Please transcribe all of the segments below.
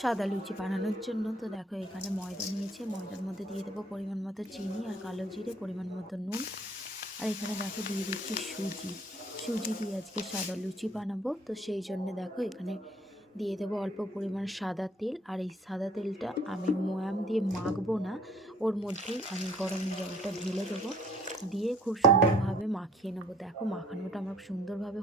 সাদা লুচি বানানোর জন্য। তো দেখো এখানে ময়দা নিয়েছি, ময়দার মধ্যে দিয়ে দেবো পরিমাণ মতো চিনি আর কালো জিরে, পরিমাণ মতো নুন। আর এখানে দেখো দিয়ে দিচ্ছি সুজি দিয়ে আজকে সাদা লুচি বানাবো। তো সেই জন্য দেখো এখানে দিয়ে দেবো অল্প পরিমাণ সাদা তেল। আর এই সাদা তেলটা আমি ময়াম দিয়ে মাখবো না, ওর মধ্যেই আমি গরম জলটা ঢেলে দেবো, দিয়ে খুব সুন্দরভাবে মাখিয়ে নেবো। দেখো মাখানোটা আমার সুন্দরভাবে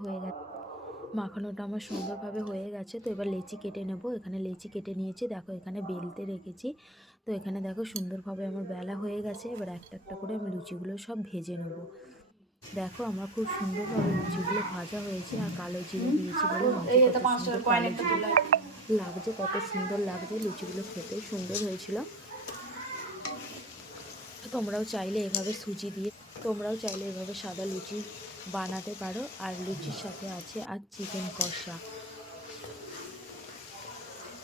হয়ে গেছে। তো এবার লেচি কেটে নেব। এখানে লেচি কেটে নিয়েছি, দেখো এখানে বেলতে রেখেছি। তো এখানে দেখো সুন্দরভাবে আমার বেলা হয়ে গেছে। এবার একটা একটা করে আমি লুচিগুলো সব ভেজে নেব। দেখো আমার খুব সুন্দরভাবে লুচিগুলো ভাজা হয়েছে। আর কালো জিরে দিয়েছি বলে মাঝে কত সুন্দর কালো জিরে লাগছে, কত সুন্দর লাগছে। লুচিগুলো খেতেও সুন্দর হয়েছিল। তোমরাও চাইলে এভাবে সাদা লুচি বানাতে পারো। আর লুচির সাথে আছে আর চিকেন কষা।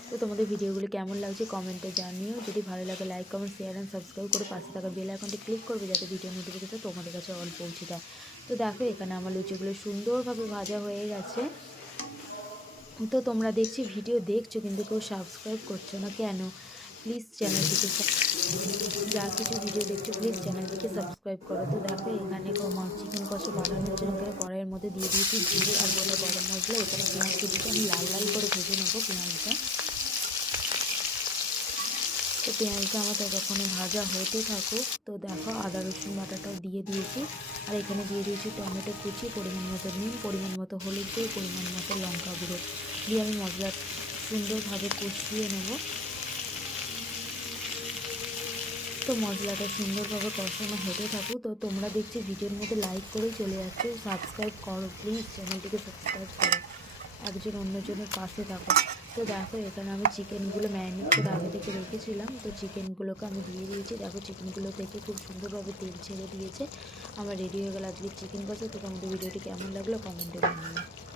তো তোমাদের ভিডিওগুলি কেমন লাগছে কমেন্টে জানিও। যদি ভালো লাগে like comment share and subscribe করে পাশে থাকা বেল আইকনটি ক্লিক করবে, যাতে ভিডিও নোটিফিকেশন তোমাদের কাছে অল পৌঁছে দেয়। তো দেখো এখানে আমার লুচিগুলো সুন্দরভাবে ভাজা হয়ে গেছে। তো তোমরা দেখছি ভিডিও দেখছো কিন্তু কেউ সাবস্ক্রাইব করছো না কেন? প্লিজ চ্যানেলটিকে যা কিছু ভিডিও দেখছো প্লিজ চ্যানেলটিকে সাবস্ক্রাইব করো। তো দেখো এখানে চিকেন কষা বানানোর জন্য এখানে কড়াইয়ের মধ্যে দিয়ে দিয়েছি জিরে আর গোটা গরম মশলা। এখানে পেঁয়াজ কুচিটা আমি লাল লাল করে ভেজে নেবো পেঁয়াজটা। তো পেঁয়াজটা আমার ততক্ষণে ভাজা হতে থাকুক। তো দেখো আদা রসুন বাটাটাও দিয়ে দিয়েছি। আর এখানে দিয়ে দিয়েছি টমেটো কুচি, পরিমাণ মতো নুন, পরিমাণ মতো হলুদ গুঁড়ো, পরিমাণ মতো লঙ্কা গুঁড়ো দিয়ে আমি মশলা সুন্দরভাবে কষিয়ে নেব। তো মশলাটা সুন্দরভাবে কষানো হতে থাকুক। তো তোমরা দেখছি ভিডিওর মধ্যে লাইক করেই চলে যাচ্ছে, সাবস্ক্রাইব করো প্লিজ, চ্যানেলটিকে সাবস্ক্রাইব করো, একজন অন্যজনের পাশে থাকো। তো দেখো এখানে আমি চিকেনগুলো ম্যারিনেট করে আগে থেকে রেখেছিলাম। তো চিকেনগুলোকে আমি দিয়ে দিয়েছি। দেখো চিকেনগুলো থেকে খুব সুন্দরভাবে তেল ছেড়ে দিয়েছে। আমার রেডি হয়ে গেল আজকে চিকেন কষা। তো তোমাদের ভিডিওটি কেমন লাগলো কমেন্টে জানিও।